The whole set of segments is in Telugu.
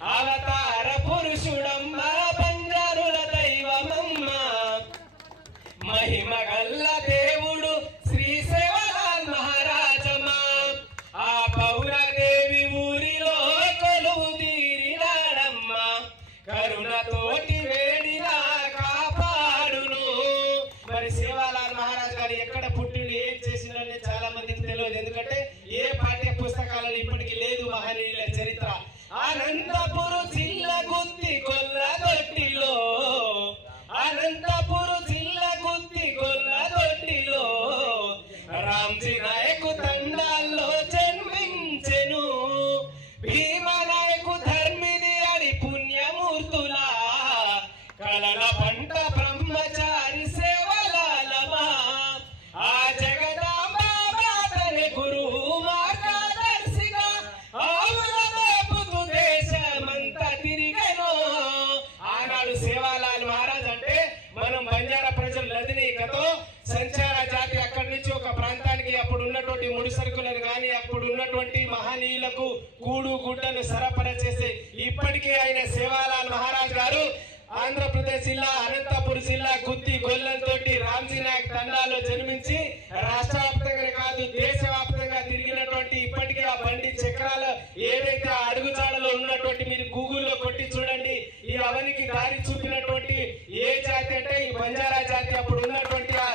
అవతార పురుషుడమ్మ బంజారుల దైవమమ్మ మహిమ గల్ల దేవుడు శ్రీ సేవలాల్ మహారాజమ్మ ఆ పౌరదేవి ఊరిలో కొలువు తీరినాడమ్మ కరుణతోటి వేడినా కాపాడును. మరి సేవాలాల్ మహారాజ్ గారు ఎక్కడ పుట్టిండు ఏం చేసిండని చాలా మందికి తెలియదు. ఎందుకంటే ఏ పాఠ్య పుస్తకాలలో ఇప్పటికీ లేదు మహనీయుల చరిత్ర. అనంతపురు జిల్లా గుత్తి కొల్లదొట్టిలో అనంతపురు జిల్లా గుత్తి కొల్లదొట్టిలో రామ్జీ నాయకు తండాల్లో జన్మించెను. భీమనాయకు ధర్మిని అని పుణ్యమూర్తులా కలల పంట బ్రహ్మచారి సేవలాలమా ఆ జగదాంబాతని గురువు మార్గదర్శిగా ఆవులమేపుతూ దేశమంతా తిరిగెను. ఆనాడు సేవాలాల్ మహారాజ్ అంటే మనం బంజారా ప్రజలు లదినీకతో సంచార జాతి అక్కడి నుంచి ఒక ప్రాంతానికి అప్పుడు ఉన్నటువంటి ముడి సరుకులను కానీ అప్పుడు ఉన్నటువంటి మహనీయులకు కూడు గుడ్డను సరఫరా చేసే ఇప్పటికే ఆయన సేవాలాల్ మహారాజ్ గారు ఆంధ్రప్రదేశ్ జిల్లా అనంతపురం జిల్లా గుత్తి గొల్లంతో రామ్జీ నాయక్ తండాలో జన్మించి రాష్ట్ర వ్యాప్తంగా కాదు దేశవ్యాప్తంగా తిరిగినటువంటి ఇప్పటికే ఆ బండి చక్రాలు ఏదైతే అడుగుజాడలో ఉన్నటువంటి మీరు గూగుల్లో కొట్టి చూడండి. ఈ అవనికి దారి చూపినటువంటి ఏ జాతి అంటే ఈ బంజారా జాతి. అప్పుడు ఉన్నటువంటి ఆ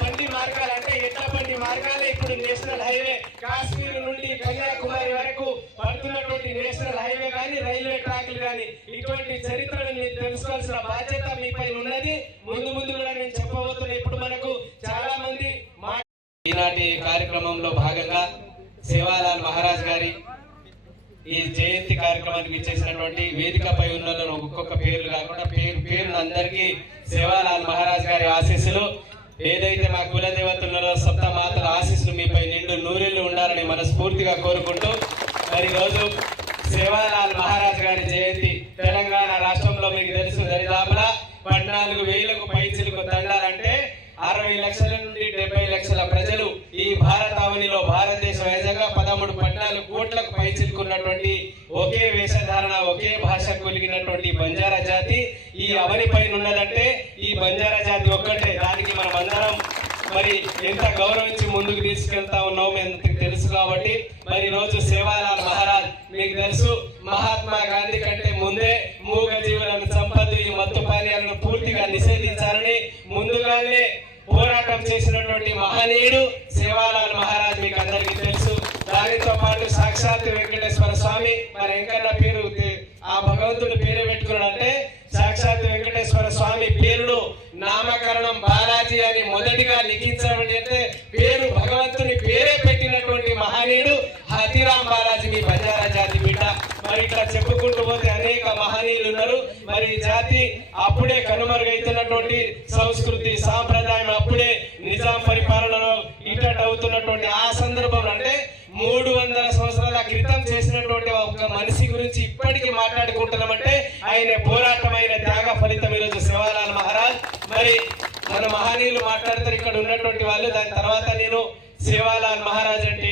బండి మార్గాలు అంటే ఎడ్ల బండి మార్గాలే ఇప్పుడు నేషనల్ హైవే. కాశ్మీర్ నుండి కన్యాకుమారి వరకు పడుతున్నటువంటి నేషనల్ హైవే కానీ రైల్వే ట్రాక్లు కానీ ఇటువంటి చరిత్రను మీరు తెలుసుకోవాల్సిన బాధ్యత మీపై ఉన్నది. ముందు ముందు కూడా నేను చెప్పబోతున్నా. ఇప్పుడు మనకు చాలా మంది ఈనాటి కార్యక్రమంలో భాగంగా సేవాలాల్ మహారాజ్ గారి ఈ జయంతి కార్యక్రమానికి ఇచ్చేసినటువంటి వేదికపై ఉన్న ఒక్కొక్క పేర్లు కాకుండా పేరును అందరికీ సేవాలాల్ మహారాజ్ గారి ఆశీస్సులు, ఏదైతే మా కులదేవతలున్నారో సప్త మాతల ఆశీస్సులు మీపై నిండు నూరేళ్లు ఉండాలని మనస్ఫూర్తిగా కోరుకుంటూ మరి రోజు సేవాలాల్ మహారాజ్ గారి జయంతి తెలంగాణ రాష్ట్రంలో మీకు తెలుసు దరిదాపులా 14,000కు పైచిలకు తండాలంటే 60 లక్షల నుండి 70 లక్షల ప్రజలు ఈ భారతావనిలో భారతదేశ వ్యాప్తంగా 13-14 కోట్లకు పైచిలుకున్నటువంటి ఒకే వేషధారణ ఒకే భాష కొలిగినటువంటి బంజారా జాతి ఈ అవని పైన ఉన్నదంటే ఈ బంజారా జాతి ఒక్కటే. దానికి మనం అందరం మరి ఎంత గౌరవించి ముందుకు తీసుకెళ్తా ఉన్నామో మీకు తెలుసు. కాబట్టి మరి రోజు సేవాలాల్ మహారాజ్ మీకు తెలుసు మహాత్మా గాంధీ కంటే ముందే మూగ జీవులను సంపద ఈ మత్తు పానీయాలను పూర్తిగా నిషేధించాలని ముందుగానే పోరాటం చేసినటువంటి మహనీయుడు సేవాలాల్ మహారాజ్ మీకు అందరికీ తెలుసు. దానితో పాటు సాక్షాత్ వెంకటేశ్వర స్వామి మరి వెంకన్న పేరు ఆ భగవంతుడు పేరు పెట్టుకున్నాడంటే సాక్షాత్ వెంకటేశ్వర స్వామి పేరును నామకరణం బాలాజీ అని మొదటిగా లిఖించడం అంటే పేరు భగవంతుని పేరే పెట్టినటువంటి మహనీయుడు హతిరామ్ బాలాజీ మీ బంజారా జాతి బిడ్డ. మరి ఇట్లా చెప్పుకుంటూ పోతే అనేక మహనీయులు ఉన్నారు. మరి ఈ జాతి అప్పుడే కనుమరుగైతున్నటువంటి సంస్కృతి సాంప్రదాయం అప్పుడే నిజాం పరిపాలనలో ఇటట్ అవుతున్నటువంటి ఆ సందర్భంలో అంటే 300 సంవత్సరాల క్రితం చేసినటువంటి ఒక మనిషి గురించి ఇప్పటికీ మాట్లాడుకుంటున్నామంటే ఆయన పోరాటమైన త్యాగ ఫలితం ఈరోజు సేవాలాల్ మహారాజ్. మరి మన మహనీయులు మాట్లాడతారు ఇక్కడ ఉన్నటువంటి వాళ్ళు. దాని తర్వాత నేను సేవాలాల్ మహారాజ్ అంటే